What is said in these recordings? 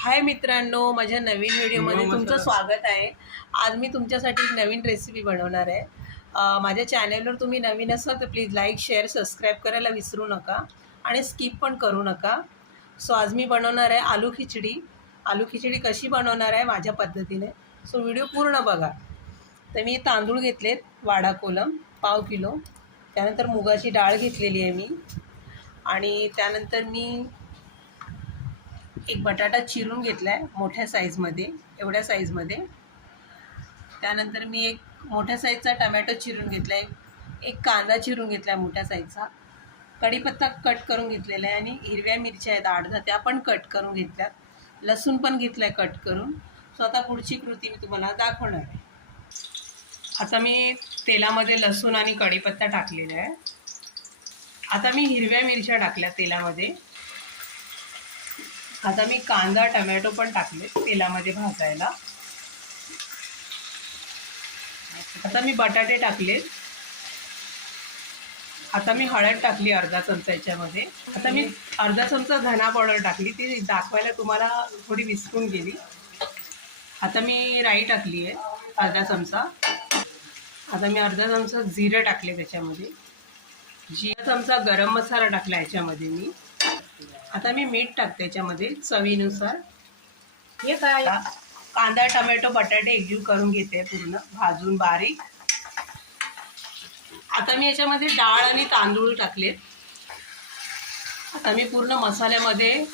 हाय मित्रांनो माझ्या नवीन व्हिडिओमध्ये. तुमचं स्वागत आहे. आज मी तुमच्यासाठी एक नवीन रेसिपी बनवणार आहे. माझ्या चॅनलवर तुम्ही नवीन असाल तर प्लीज लाईक शेअर सबस्क्राईब करायला विसरू नका आणि स्किप पण करू नका. सो आज मी बनवणार आहे आलू खिचडी. आलू खिचडी कशी बनवणार आहे माझ्या पद्धतीने. सो व्हिडिओ पूर्ण बघा. तर मी तांदूळ घेतलेत वाडा कोलम पाव किलो. त्यानंतर मुगाची डाळ घेतलेली आहे मी. आणि त्यानंतर मी एक बटाटा चिरून घेतला आहे मोठ्या साईजमध्ये एवढ्या साईजमध्ये त्यानंतर मी एक मोठ्या साईजचा टमॅटो चिरून घेतला आहे एक कांदा चिरून घेतला आहे मोठ्या साईजचा कढीपत्ता कट करून घेतलेला आहे आणि हिरव्या मिरच्या आहेत आठ दहा त्या पण कट करून घेतल्यात. लसूण पण घेतलं आहे कट करून. सो आता पुढची कृती मी तुम्हाला दाखवणार आहे. आता मी तेलामध्ये लसूण आणि कढीपत्ता टाकलेला आहे. आता मी हिरव्या मिरच्या टाकल्या तेलामध्ये. आता मी कांदा टमॅटो पण टाकले तेलामध्ये भाजायला. आता मी बटाटे टाकले. आता मी हळद टाकली अर्धा चमचा याच्यामध्ये. आता मी अर्धा चमचा धना पावडर टाकली ती दाखवायला तुम्हाला थोडी विसरून गेली. आता मी राई टाकली आहे अर्धा चमचा. आता मी अर्धा चमचा जिरं टाकले त्याच्यामध्ये. जिरा चमचा गरम मसाला टाकला याच्यामध्ये मी. आता मी मीठ टाकते याच्यामध्ये चवीनुसार. हे काय? कांदा टमॅटो बटाटे एकजीव करून घेते पूर्ण भाजून बारीक. आता मी याच्यामध्ये डाळ आणि तांदूळ टाकले. आता मी पूर्ण मसाल्यामध्ये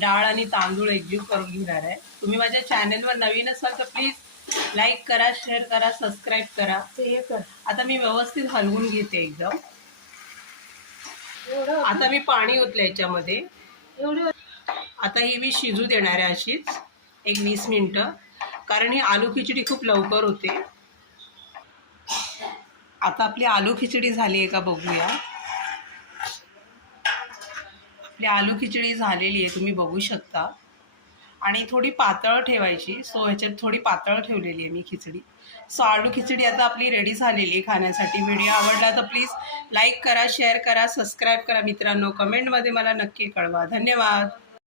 डाळ आणि तांदूळ एकजीव करून घेणार आहे. तुम्ही माझ्या चॅनलवर नवीन असाल तर प्लीज लाईक करा शेअर करा सबस्क्राईब करा. ते हे कर. आता मी व्यवस्थित हलवून घेते एकदम. आता मी पाणी ओतलं याच्यामध्ये. आता ही मी शिजू देणार आहे अशीच. एक वीस मिनटं. कारण ही आलू खिचडी खूप लवकर होते. आता आपली आलू खिचडी झाली आहे का बघूया. आपली आलू खिचडी झालेली आहे तुम्ही बघू शकता. आणि थोडी पातळ ठेवायची. सो ह्याच्यात थोडी पातळ ठेवलेली आहे मी खिचडी. सो आलू खिचडी आता आपली रेडी झालेली आहे खाण्यासाठी. व्हिडिओ आवडला तर प्लीज लाईक करा शेअर करा सबस्क्राईब करा मित्रांनो. कमेंटमध्ये मला नक्की कळवा. धन्यवाद.